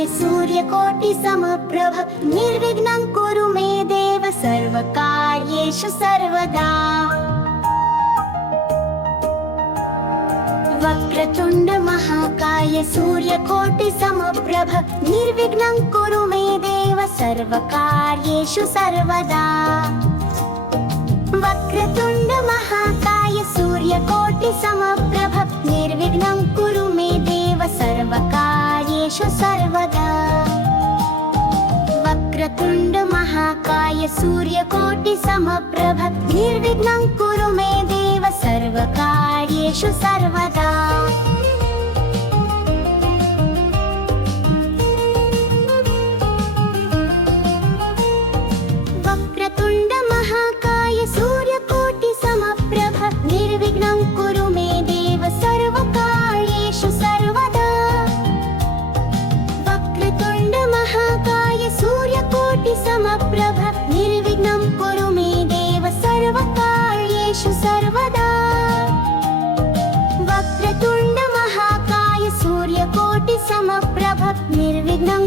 महाकाय सूर्यकोटि समप्रभ निर्विघ्नं कुरु मे देव सर्वकार्येषु सर्वदा। वक्रतुंड महाकाय सूर्यकोटि समप्रभ निर्विघ्नं कुरु मे देव सर्वकार्येषु सर्वदा। वक्रतुंड महाकाय सूर्यकोटि समप्रभ निर्विघ्नं कुरु मे देव सर्वकार्येषु सर्वदा। वक्रतुंड महाकाय सूर्यकोटि समप्रभ निर्विघ्नं कुरु मे देव सर्वकार्येषु सर्वदा। वक्रतुंड महाकाय सूर्यकोटि समप्रभ निर्विघ्नं कुरु मे देव सर्वकार्येषु सर्वदा। वक्रतुंड महाकाय सूर्यकोटि समप्रभ निर्विघ्नं कुरु मे देव सर्वकार्येषु सर्वदा। वक्रतुंड महाकाय सूर्यकोटि समप्रभ निर्विघ्नं